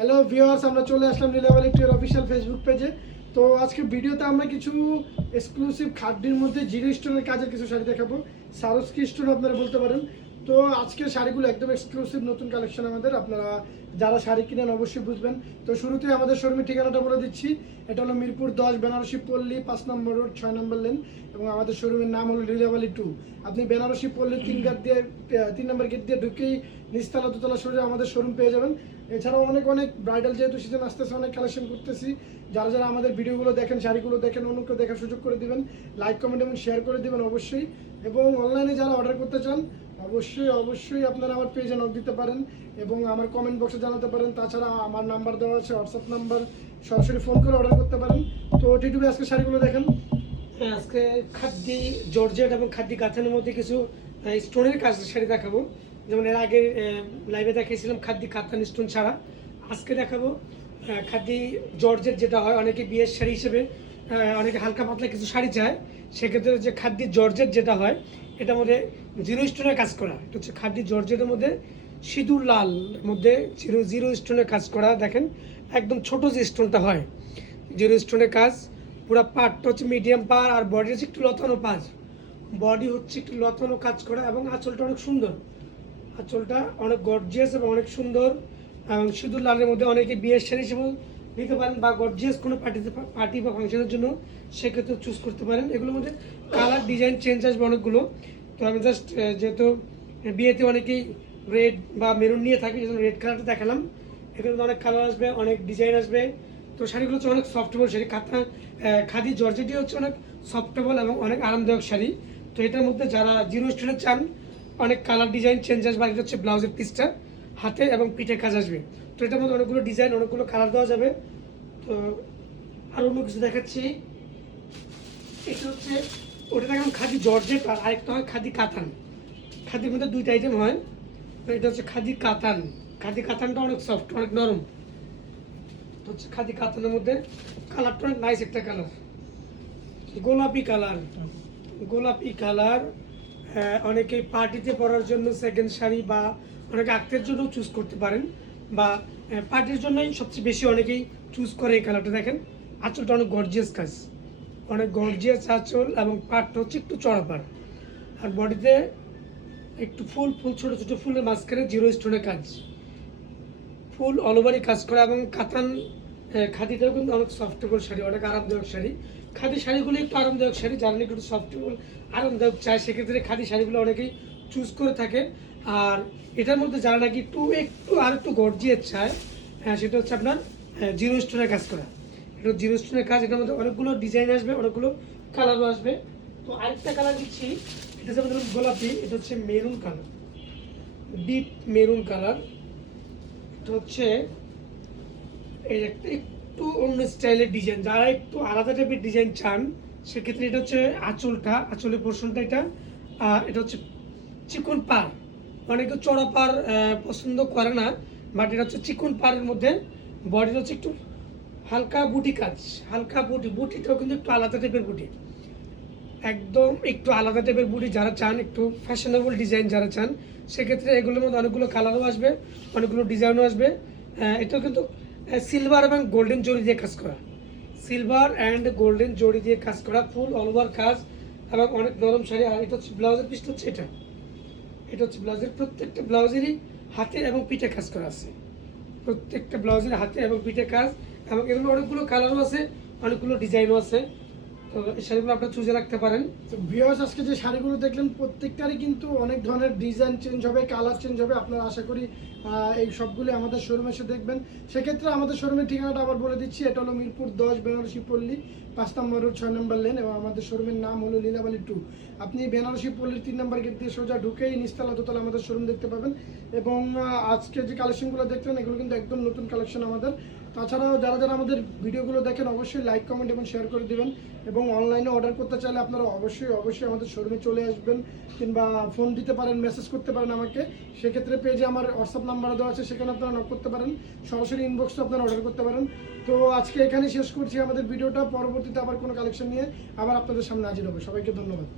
Hello viewers, আমরা চলে আসলাম Lilabali টুয়ের official Facebook পেজে। তো আজকে ভিডিওতে আমরা কিছু এক্সক্লুসিভ খাদ্যের মধ্যে জিরো স্টোনের কাজের কিছু শাড়ি দেখাবো। সারস্কি স্টোন আপনারা বলতে পারেন। তো আজকের শাড়িগুলো একদম এক্সক্লুসিভ নতুন কালেকশন আমাদের। আপনারা যারা শাড়ি কিনেন অবশ্যই বুঝবেন। তো শুরুতেই আমাদের শোরুমের ঠিকানাটা বলে দিচ্ছি। এটা হলো মিরপুর 10 বেনারসি পল্লী 5 নম্বর রোড 6 নম্বর লেন, এবং আমাদের শোরুমের নাম হলো লীলাবালি 2। আপনি বেনারসি পল্লী 3 নম্বর গেট দিয়ে ঢুকেই নিচতলা দোতলা সোজা আমাদের শোরুম পেয়ে যাবেন। এছাড়াও অনেক ব্রাইডাল যেহেতু সিজন আসতেছে, অনেক কালেকশন করতেছি। যারা যারা আমাদের ভিডিওগুলো দেখেন, শাড়িগুলো দেখেন, অন্যকে দেখার সুযোগ করে দিবেন, লাইক কমেন্ট এবং শেয়ার করে দিবেন অবশ্যই। এবং অনলাইনে যারা অর্ডার করতে চান অবশ্যই আপনারা আমার পেজে নক দিতে পারেন এবং আমার কমেন্ট বক্সে জানাতে পারেন। তাছাড়া আমার নাম্বার দেওয়া আছে, হোয়াটসঅ্যাপ নাম্বার, সরাসরি ফোন করে অর্ডার করতে পারেন। তো টিটুবি আজকে শাড়িগুলো দেখেন। আজকে খাদ্যি জর্জেট এবং খাদ্যি কাঁথানের মধ্যে কিছু স্টোনের কাজ শাড়ি দেখাবো। যেমন এর আগে লাইভে দেখিয়েছিলাম খাদ্যি কাতান স্টোন ছাড়া। আজকে দেখাবো খাদ্যি জর্জেট, যেটা হয় অনেকে বিয়ের শাড়ি হিসেবে, অনেকে হালকা পাতলা কিছু শাড়ি চায়। সেক্ষেত্রে যে খাদ্যি জর্জেট যেটা হয়, এটার মধ্যে জিরো স্টোনের কাজ করা। এটা হচ্ছে খাদ্যি জর্জেটের মধ্যে সিঁদুর লাল মধ্যে জিরো স্টোনের কাজ করা। দেখেন একদম ছোট যে স্টোনটা হয়, জিরো স্টোনের কাজ। পুরো পাটটা হচ্ছে মিডিয়াম পার, আর বডি হচ্ছে একটু লতানো পাঁচ। বডি হচ্ছে একটু লতানো কাজ করা, এবং আঁচলটা অনেক সুন্দর। আঁচলটা অনেক গর্জিয়াস এবং অনেক সুন্দর। এবং সিঁদুর লালের মধ্যে অনেকে বিয়ের শাড়ি হিসেবে নিতে পারেন, বা গর্জিয়াস কোনো পার্টি বা ফাংশনের জন্য সেক্ষেত্রে চুজ করতে পারেন। এগুলোর মধ্যে কালার ডিজাইন চেঞ্জ আসবে অনেকগুলো। তো আমি জাস্ট যেহেতু বিয়েতে অনেকেই রেড বা মেরুন নিয়ে থাকে, সেজন্য রেড কালারটা দেখালাম। এখানে অনেক কালার আসবে, অনেক ডিজাইন আসবে। তো শাড়িগুলো হচ্ছে অনেক সফটেবল শাড়ি। খাদি জর্জেটি হচ্ছে অনেক সফটেবল এবং অনেক আরামদায়ক শাড়ি। তো এটার মধ্যে যারা জিরো স্টোনে চান, অনেক কালার ডিজাইন চেঞ্জ আসবে। আর এটা হচ্ছে ব্লাউজের পিসটা, হাতে এবং পিঠে কাজ আসবে। তো এটার মধ্যে অনেকগুলো ডিজাইন, অনেকগুলো কালার দেওয়া যাবে। তো আর অন্য কিছু দেখাচ্ছি। এটা হচ্ছে ওটা দেখলাম খাদি জর্জেট, আর আরেকটা হয় খাদি কাতান। খাদির মধ্যে দুইটা আইটেম হয়। তো এটা হচ্ছে খাদি কাতান। খাদি কাতানটা অনেক সফট, অনেক নরম। তো হচ্ছে খাদি কাতানের মধ্যে কালারটা অনেক নাইস একটা কালার, গোলাপি কালার। গোলাপি কালার অনেকে পার্টিতে পরার জন্য সেকেন্ড শাড়ি, বা অনেকে আক্তের জন্য চুজ করতে পারেন, বা পার্টির জন্যই সবচেয়ে বেশি অনেকেই চুজ করে এই কালারটা। দেখেন আঁচলটা অনেক গর্জিয়াস কাজ, অনেক গর্জিয়াস আঁচল, এবং পাটটা হচ্ছে একটু চড়া পাড়। আর বডিতে একটু ফুল ছোট ছোট ফুলের মাঝখানে জিরো স্টোনের কাজ, ফুল অল ওভারই কাজ করা। এবং কাতান খাদিটাও কিন্তু অনেক সফটেবল শাড়ি, অনেক আরামদায়ক শাড়ি। খাদি শাড়িগুলো একটু আরামদায়ক শাড়ি, যারা একটু সফটেবল আরামদায়ক চায়, সেক্ষেত্রে খাদি শাড়িগুলো অনেকেই চুজ করে থাকে। আর এটার মধ্যে যারা নাকি আর একটু গর্জিয়াস চায়, সেটা হচ্ছে আপনার জিরো স্টোনের কাজ করা। এটা জিরো স্টোনের কাজ। এটার মধ্যে অনেকগুলো ডিজাইন আসবে, অনেকগুলো কালারও আসবে। তো আরেকটা কালার দিচ্ছি, এটা হচ্ছে আমাদের গোলাপি। এটা হচ্ছে maroon colour, deep maroon colour. এটা হচ্ছে এই একটা একটু অন্য স্টাইলের ডিজাইন। যারা একটু আলাদা টাইপের ডিজাইন চান, সেক্ষেত্রে এটা হচ্ছে আঁচলের পোর্শনটা এটা। আর এটা হচ্ছে চিকন পাড়। অনেকে চড়া পাড় পছন্দ করে না, বাট এটা হচ্ছে চিকন পাড়ের মধ্যে। বডিটা হচ্ছে একটু হালকা বুটি কাজ, হালকা বুটিটাও কিন্তু একটু আলাদা টাইপের বুটি, একদম একটু আলাদা টাইপের বুটি। যারা চান একটু ফ্যাশনেবল ডিজাইন যারা চান, সেক্ষেত্রে এগুলোর মধ্যে অনেকগুলো কালারও আসবে, অনেকগুলো ডিজাইনও আসবে। এটাও কিন্তু সিলভার এবং গোল্ডেন জরি দিয়ে কাজ করা, সিলভার অ্যান্ড গোল্ডেন জরি দিয়ে কাজ করা, ফুল অল ওভার কাজ, এবং অনেক নরম শাড়ি। আর এটা হচ্ছে ব্লাউজের পিসটা হচ্ছে এটা হচ্ছে ব্লাউজের, প্রত্যেকটা ব্লাউজেরই হাতে এবং পিঠে কাজ করা আছে। প্রত্যেকটা ব্লাউজের হাতে এবং পিঠে কাজ, এবং এগুলো অনেকগুলো কালারও আছে, অনেকগুলো ডিজাইনও আছে। তো এই শাড়িগুলো আপনারা চুজে রাখতে পারেন। তো ভিউয়ার্স, আজকে যে শাড়িগুলো দেখলেন প্রত্যেকটারই কিন্তু অনেক ধরনের ডিজাইন চেঞ্জ হবে, কালার চেঞ্জ হবে। আপনারা আশা করি এই সবগুলি আমাদের শোরুমে এসে দেখবেন। সেক্ষেত্রে আমাদের শোরুমের ঠিকানাটা আবার বলে দিচ্ছি। এটা হলো মিরপুর 10 বেনারসি পল্লী 5 নম্বর রোড 6 নম্বর লেন, এবং আমাদের শোরুমের নাম হলো লীলাবালি 2। আপনি বেনারসি পল্লীর 3 নম্বর গেট দিয়ে সোজা ঢুকেই নিচতলা দোতলা আমাদের শোরুম দেখতে পাবেন। এবং আজকে যে কালেকশনগুলো দেখলেন, এগুলো কিন্তু একদম নতুন কালেকশন আমাদের। তাছাড়াও যারা যারা আমাদের ভিডিওগুলো দেখেন অবশ্যই লাইক কমেন্ট এবং শেয়ার করে দেবেন। এবং অনলাইনে অর্ডার করতে চাইলে আপনারা অবশ্যই আমাদের শোরুমে চলে আসবেন, কিংবা ফোন দিতে পারেন, মেসেজ করতে পারেন আমাকে। সেক্ষেত্রে পেজে আমার হোয়াটসঅ্যাপ নাম্বার দেওয়া আছে, সেখানে আপনারা নক করতে পারেন, সরাসরি ইনবক্সে আপনারা অর্ডার করতে পারেন। তো আজকে এখানেই শেষ করছি আমাদের ভিডিওটা। পরবর্তীতে আবার কোনো কালেকশন নিয়ে আবার আপনাদের সামনে হাজির হবে। সবাইকে ধন্যবাদ।